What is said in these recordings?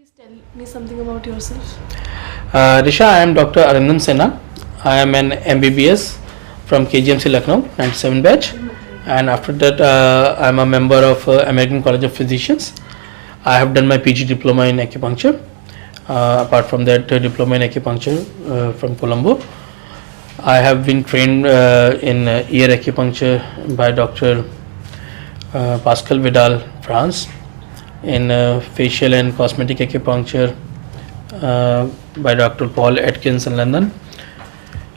Please tell me something about yourself. Risha, I am Dr. Arindam Sena. I am an MBBS from KGMC Lucknow 97 batch, and after that I am a member of American College of Physicians. I have done my PG diploma in acupuncture. Apart from that, diploma in acupuncture from Colombo. I have been trained in ear acupuncture by Dr. Pascal Vidal, France, in facial and cosmetic acupuncture by Dr. Paul Atkins in London,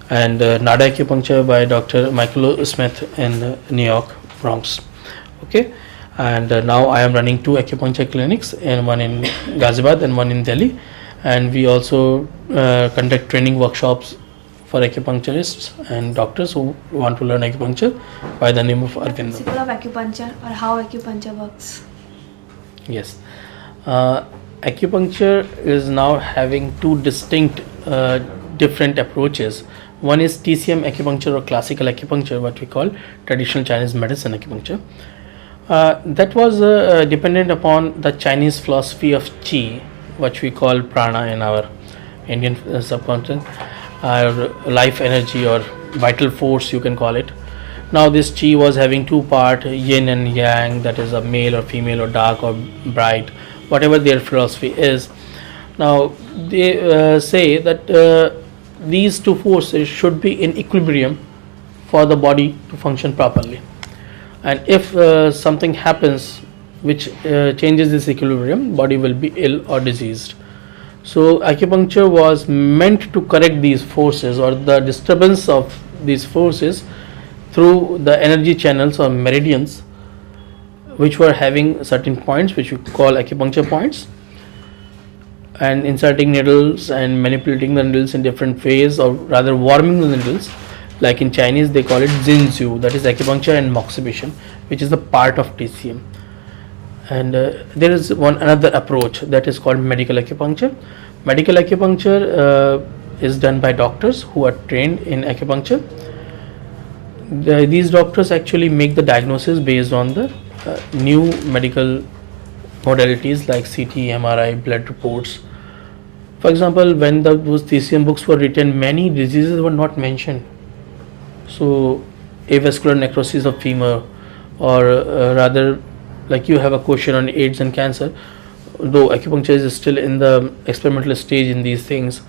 and Nada acupuncture by Dr. Michael Smith in New York, Bronx. Okay, and now I am running two acupuncture clinics, and one in Ghaziabad and one in Delhi, and we also conduct training workshops for acupuncturists and doctors who want to learn acupuncture by the name of Arvind. Principle of acupuncture or how acupuncture works. Yes. Acupuncture is now having two distinct different approaches. One is TCM acupuncture or classical acupuncture, what we call traditional Chinese medicine acupuncture. That was dependent upon the Chinese philosophy of Qi, what we call prana in our Indian subcontinent, life energy or vital force, you can call it. Now this Qi was having two parts, yin and yang, that is a male or female or dark or bright, whatever their philosophy is. Now they say that these two forces should be in equilibrium for the body to function properly, and if something happens which changes this equilibrium, body will be ill or diseased. So acupuncture was meant to correct these forces or the disturbance of these forces through the energy channels or meridians, which were having certain points which we call acupuncture points, and inserting needles and manipulating the needles in different ways, or rather warming the needles, like in Chinese they call it Zinzu, that is acupuncture and moxibustion, which is the part of TCM. And there is one another approach that is called medical acupuncture. Medical acupuncture is done by doctors who are trained in acupuncture. These doctors actually make the diagnosis based on the new medical modalities like CT, MRI, blood reports. For example, when those TCM books were written, many diseases were not mentioned. So, avascular necrosis of femur, or rather, like you have a question on AIDS and cancer, though acupuncture is still in the experimental stage in these things,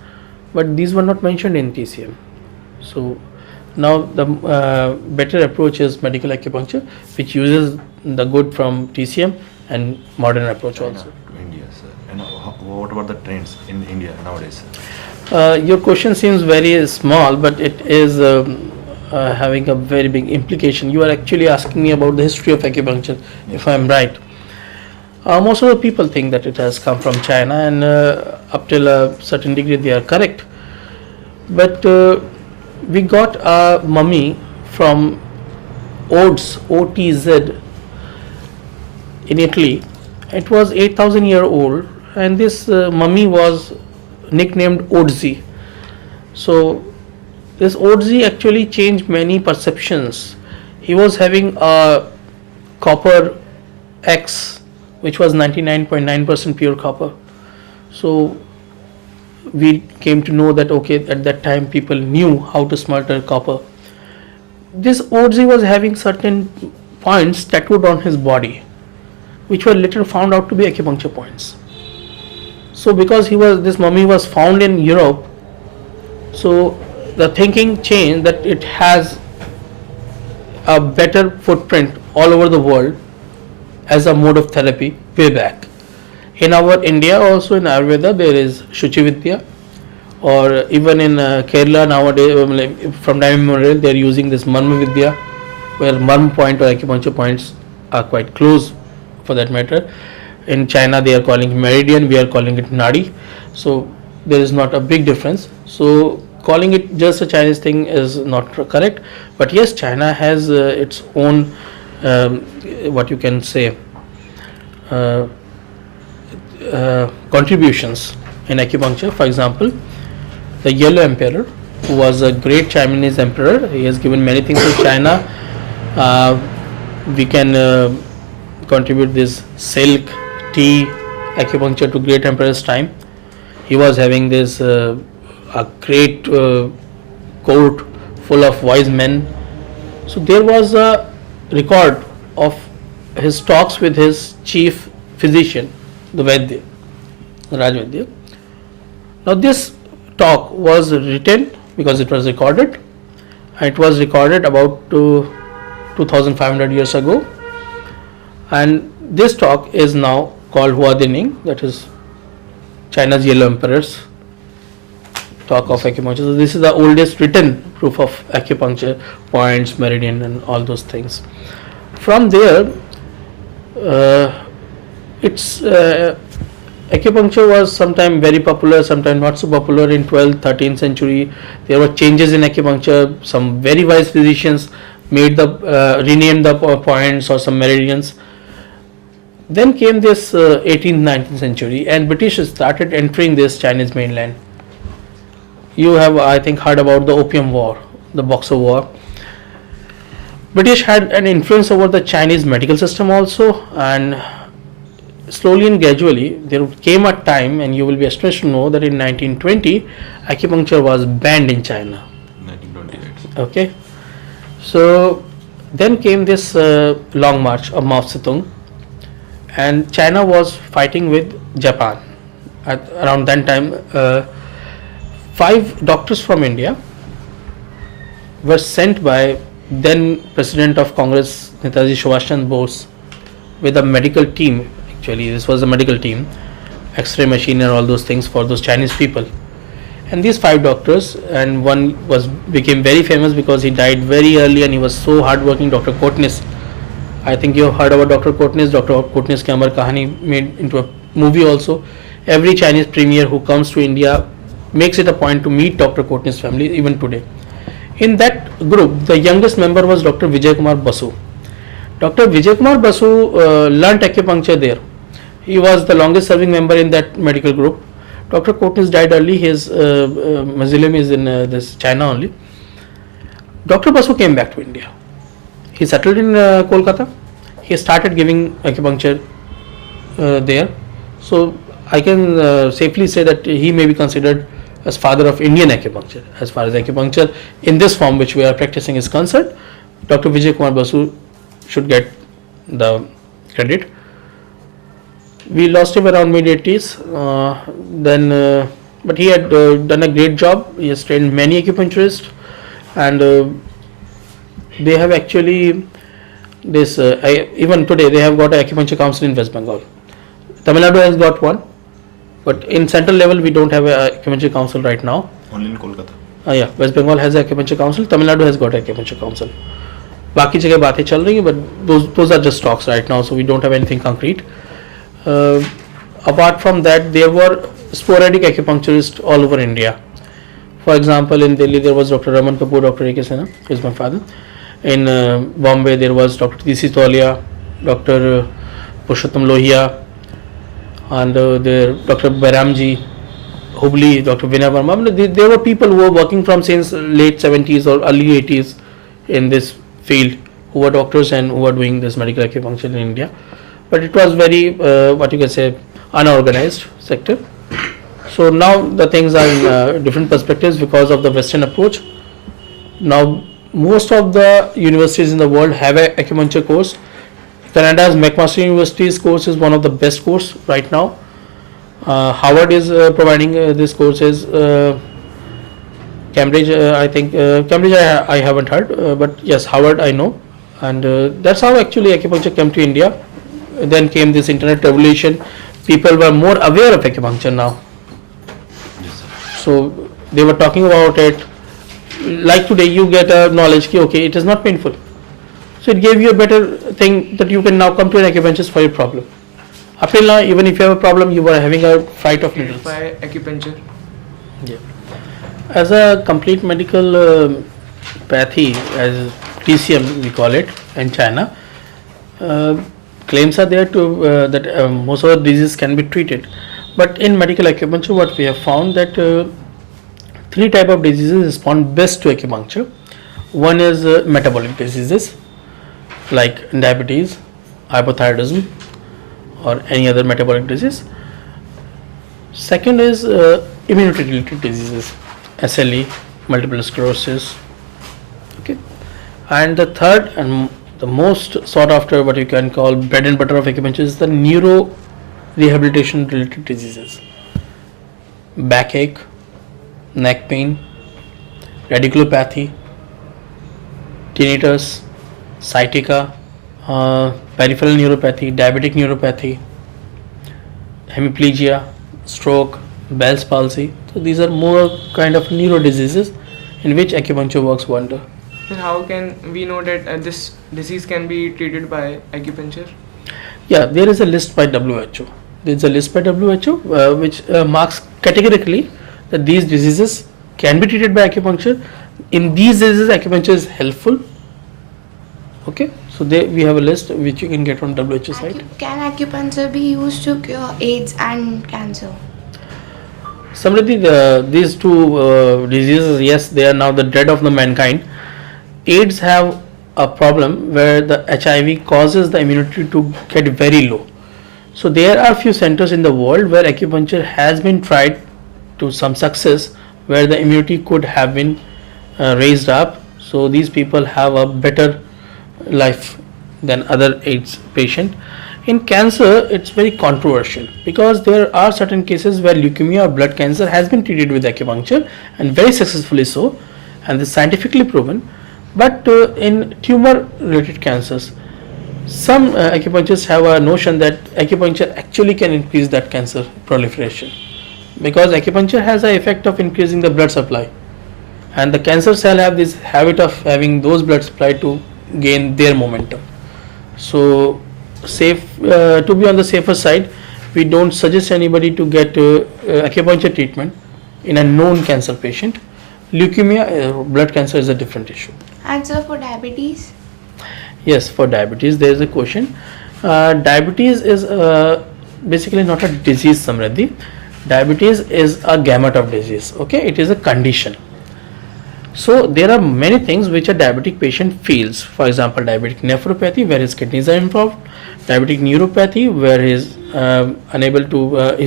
but these were not mentioned in TCM. So, now the better approach is medical acupuncture, which uses the good from TCM and modern approach China also. to India, sir. And what about the trends in India nowadays, sir? Your question seems very small, but it is having a very big implication. You are actually asking me about the history of acupuncture, if I am right. Most of the people think that it has come from China, and up till a certain degree they are correct. But we got a mummy from Oz, OTZ, in Italy. It was 8,000 year old, and this mummy was nicknamed Odzi. So this Odzi actually changed many perceptions. He was having a copper X, which was 99.9% pure copper. So we came to know that okay, at that time people knew how to smelt copper. This Odzi was having certain points tattooed on his body, which were later found out to be acupuncture points. So because this mummy was found in Europe, so the thinking changed that it has a better footprint all over the world as a mode of therapy way back. In our India also, in Ayurveda there is Shuchi Vidya, or even in Kerala nowadays from time immemorial they are using this Marma Vidya, where marm point or acupuncture points are quite close for that matter. In China they are calling it meridian, we are calling it nadi. So there is not a big difference. So calling it just a Chinese thing is not correct. But yes, China has its own what you can say contributions in acupuncture. For example, the Yellow Emperor, who was a great Chinese emperor, he has given many things to China. We can contribute this silk, tea, acupuncture to great emperor's time. He was having this a great court full of wise men. So there was a record of his talks with his chief physician, the Vaidya, Raj Vaidya. Now this talk was written because it was recorded. It was recorded about 2500 years ago, and this talk is now called Hua Dining, that is China's Yellow Emperor's talk of acupuncture. So this is the oldest written proof of acupuncture, points, meridian, and all those things. From there, it's acupuncture was sometime very popular, sometime not so popular. In 12th, 13th century, there were changes in acupuncture. Some very wise physicians made the renamed the points or some meridians. Then came this 18th, 19th century, and British started entering this Chinese mainland. You have, I think, heard about the Opium War, the Boxer War. British had an influence over the Chinese medical system also, and slowly and gradually there came a time, and you will be astonished to know that in 1920 acupuncture was banned in China. 1928. Okay, so then came this long march of Mao Zedong, and China was fighting with Japan. Around that time, 5 doctors from India were sent by then President of Congress Netaji Subhash Chandra Bose with a medical team. Actually, this was a medical team, X-ray machine and all those things for those Chinese people. And these 5 doctors, and one became very famous because he died very early and he was so hardworking, Dr. Kotnis. I think you have heard about Dr. Kotnis. Dr. Kotnis ki Amar Kahani made into a movie also. Every Chinese premier who comes to India makes it a point to meet Dr. Kotnis' family even today. In that group, the youngest member was Dr. Vijay Kumar Basu. Dr. Vijay Kumar Basu learnt acupuncture there. He was the longest serving member in that medical group. Dr. Kotnis died early. His mausoleum is in this China only. Dr. Basu came back to India. He settled in Kolkata. He started giving acupuncture there. So I can safely say that he may be considered as father of Indian acupuncture. As far as acupuncture in this form which we are practicing is concerned, Dr. Vijay Kumar Basu should get the credit. We lost him around mid-80s. But he had done a great job. He has trained many acupuncturists, and they have actually this. Even today, they have got an acupuncture council in West Bengal. Tamil Nadu has got one, but in central level, we don't have an acupuncture council right now. Only in Kolkata. Yeah, West Bengal has an acupuncture council. Tamil Nadu has got an acupuncture council. बाकी जगह बातें चल रही हैं, but those are just talks right now, so we don't have anything concrete. Apart from that, there were sporadic acupuncturists all over India. For example, in Delhi there was Dr. Raman Kapoor, Dr. A.K. Sinha, who is my father. In Bombay there was Dr. T.C. Tolia, Dr. Purushottam Lohia, and there Dr. Bairamji, Hubli, Dr. Vinay Verma. There were people who were working from since late 70s or early 80s in this field, who were doctors and who were doing this medical acupuncture in India. But it was very, what you can say, unorganized sector. So now the things are in different perspectives because of the Western approach. Now most of the universities in the world have an acupuncture course. Canada's McMaster University's course is one of the best course right now. Harvard is providing this courses. Cambridge, I think Cambridge I haven't heard, but yes, Harvard I know, and that's how actually acupuncture came to India. Then came this internet revolution. People were more aware of acupuncture now. Yes, sir. So they were talking about it. Like today, you get a knowledge that okay, it is not painful. So it gave you a better thing that you can now come to an acupuncturist for your problem. Up till now, even if you have a problem, you were having a fright of needles. By acupuncture. Yeah. As a complete medical pathy, as TCM we call it in China, claims are there to that most of the diseases can be treated. But in medical acupuncture, what we have found that 3 types of diseases respond best to acupuncture. One is metabolic diseases like diabetes, hypothyroidism, or any other metabolic disease. Second is immunity related diseases, SLE, multiple sclerosis. Okay, and the third and the most sought after, what you can call bread and butter of acupuncture, is the neuro rehabilitation related diseases, backache, neck pain, radiculopathy, tinnitus, sciatica, peripheral neuropathy, diabetic neuropathy, hemiplegia, stroke, Bell's palsy. So these are more kind of neuro diseases in which acupuncture works wonder. Then how can we know that this disease can be treated by acupuncture? Yeah, there is a list by WHO. There is a list by WHO which marks categorically that these diseases can be treated by acupuncture. In these diseases, acupuncture is helpful. Okay, so there we have a list which you can get on WHO site. Can acupuncture be used to cure AIDS and cancer? Samriddhi, these two diseases, yes, they are now the dread of the mankind. AIDS have a problem where the HIV causes the immunity to get very low. So there are few centers in the world where acupuncture has been tried to some success, where the immunity could have been raised up. So these people have a better life than other AIDS patient. In cancer, it's very controversial because there are certain cases where leukemia or blood cancer has been treated with acupuncture and very successfully so, and is scientifically proven. But in tumor related cancers, some acupuncturists have a notion that acupuncture actually can increase that cancer proliferation, because acupuncture has an effect of increasing the blood supply, and the cancer cell have this habit of having those blood supply to gain their momentum. So to be on the safer side, we don't suggest anybody to get acupuncture treatment in a known cancer patient. Leukemia, blood cancer is a different issue. Answer for diabetes? Yes, for diabetes there is a question. Diabetes is basically not a disease, Samriddhi. Diabetes is a gamut of disease. Okay, it is a condition. So there are many things which a diabetic patient feels. For example, diabetic nephropathy, where his kidneys are involved; diabetic neuropathy, where his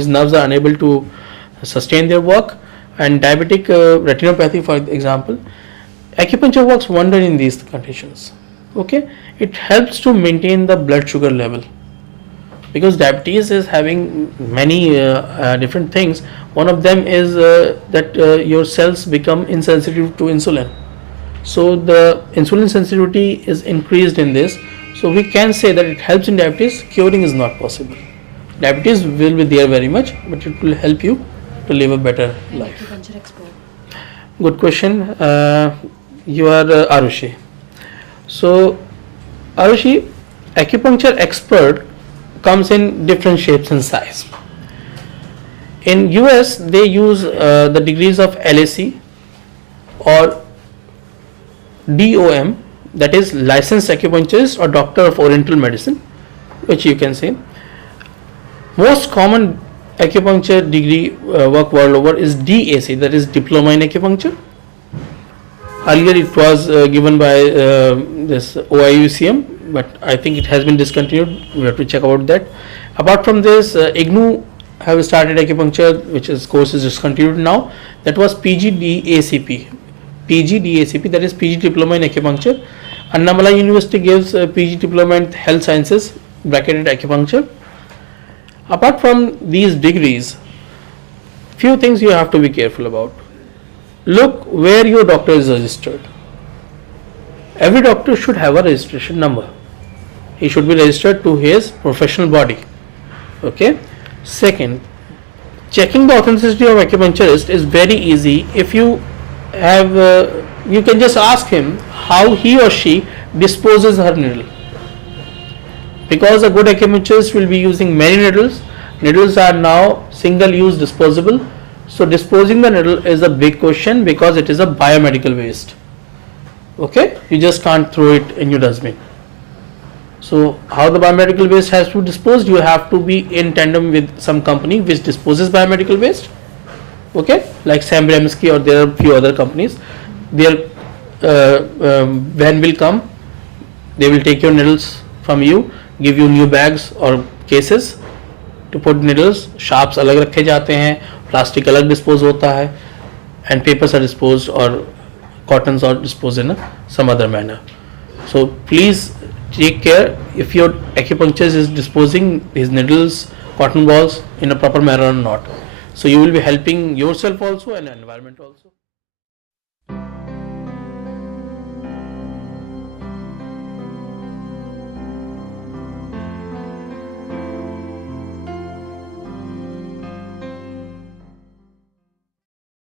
nerves are unable to sustain their work; and diabetic retinopathy, for example. Acupuncture works wonder in these conditions. Okay, it helps to maintain the blood sugar level, because diabetes is having many different things. One of them is that your cells become insensitive to insulin. So the insulin sensitivity is increased in this. So we can say that it helps in diabetes. Curing is not possible. Diabetes will be there very much, but it will help you to live a better life. Acupuncture expert. Good question. You are Arushi. So Arushi, acupuncture expert comes in different shapes and size. In US, they use the degrees of LAC or DOM, that is licensed acupuncturist or doctor of oriental medicine, which you can say. Most common acupuncture degree work world over is DAC, that is diploma in acupuncture. Earlier it was given by this OIUCM, but I think it has been discontinued. We have to check about that. Apart from this, IGNOU have started acupuncture, which is course is discontinued now. That was PGDACP. PGDACP, that is PG Diploma in Acupuncture. Annamalai University gives PG Diploma in Health Sciences, bracketed acupuncture. Apart from these degrees, few things you have to be careful about. Look where your doctor is registered. Every doctor should have a registration number. He should be registered to his professional body. Okay. Second, checking the authenticity of acupuncturist is very easy. If you have, you can just ask him how he or she disposes her needle. Because a good acupuncturist will be using many needles. Needles are now single-use disposable. So disposing the needle is a big question because it is a biomedical waste. Okay, you just can't throw it in your dustbin. So how the biomedical waste has to be disposed? You have to be in tandem with some company which disposes biomedical waste. Okay, like Sam Bremsky, or there are few other companies. Their van will come. They will take your needles from you, give you new bags or cases, to put needles, sharps अलग रखे जाते हैं, plastic अलग dispose होता है, and papers are dispose और cottons are dispose in some other manner. So please take care if your acupuncturist is disposing his needles, cotton balls in a proper manner or not. So you will be helping yourself also and environment also.